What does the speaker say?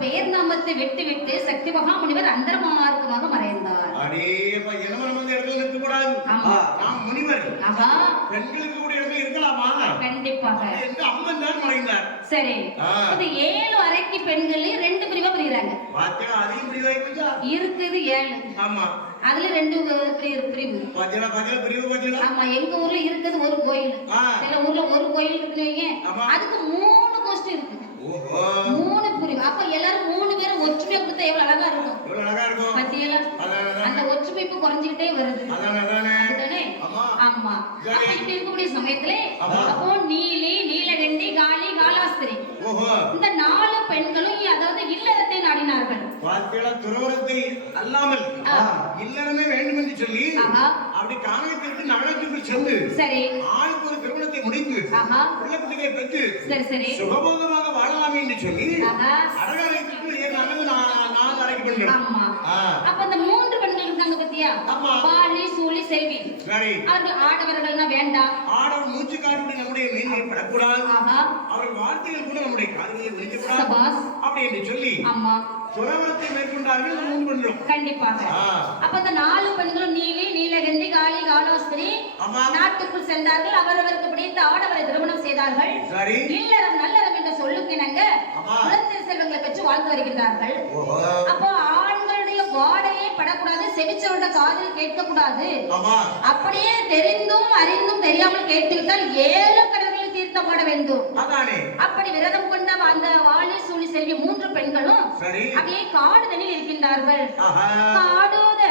பெயர் நாமத்தை விட்டு விட்டு சக்தி மகா முனிவர் அந்தரமார்க்கமாக மறைந்தார். கண்டிப்பாக சரி. 7 அறைக்கு பெண்களையும் 2 பிரிவா பிரிகிறாங்க. இருக்குது 7. அதுல 2 பிரிவு. ஆமா, எங்க ஊர்ல இருக்குது ஒரு கோயில். சில ஊர்ல ஒரு கோயில் இருக்குன்னு அதுக்கு 3 கோஷ்டி இருக்கு. 3 பிரிவு. அப்ப எல்லாரும் 3 பேரும் ஒற்றுமையா கொடுத்தா எவ்வளவு அழகா இருக்கும் பத்தியெல்லாம். அந்த ஒற்றுமை இப்ப குறைஞ்சுக்கிட்டே வருது. ஆமா, இப்படி இருக்கக்கூடிய சமயத்துல அப்போ நீலி, நீலகண்டி, காளி, காலாஸ்திரி இந்த 4 பெண்களும் அதாவது இல்லறத்தை நாடினார்கள். துறவரத்தை அல்லாமல் இல்லறமே வேண்டும் என்று சொல்லி அப்படி காரணத்திற்கு நகரத்துக்கு சென்று சரி ஆளுக்கு ஒரு திருமணத்தை முடித்து பிள்ளைகளை பெற்று சரி சரி சுகபோகமாக வாழலாம் என்று சொல்லி அடகாலயத்திற்கு நான் அழைக்க வேண்டும். அப்ப அந்த 3 பெண்கள் இருக்காங்க பத்தியா, பாலி, சூலி, செல்வி. அவர்கள் ஆடவர்கள்னா வேண்டாம். ஆடவர் மூச்சு காட்டு நம்முடைய மீனை படக்கூடாது. அவர்கள் வார்த்தைகள் கூட நம்முடைய காதுகளை விழிக்கக்கூடாது அப்படி என்று சொல்லி துறவரத்தை மேற்கொண்டார்கள் 3 பெண்களும். கண்டிப்பாக. அப்ப அந்த 4 பெண்களும் நீலி, நீலகண்டி, காளி, காலாஸ்திரி நாட்டுக்குள் சென்றார்கள். அவரவருக்கு பிடித்த ஆடவரை திருமணம் செய்தார்கள். இல்லறம் நல்லறம் என்ற சொல்லுக்கிணங்க குழந்தை செல்வங்களை பெற்று வாழ்ந்து வருகின்றார்கள். அப்போ ஆண்களுடைய வாடையே படக்கூடாது, செவிச்சவருடைய காதில் கேட்கக்கூடாது. அப்படியே தெரிந்தும் அறிந்தும் தெரியாமல் கேட்டுவிட்டால் 7 கடல்களில் தீர்த்தப்பட வேண்டும். அப்படி விரதம் கொண்ட அந்த வாலி, சூலி, செல்வி 3 பெண்களும் அப்படியே காடுதனில் இருக்கின்றார்கள். காடுதனில்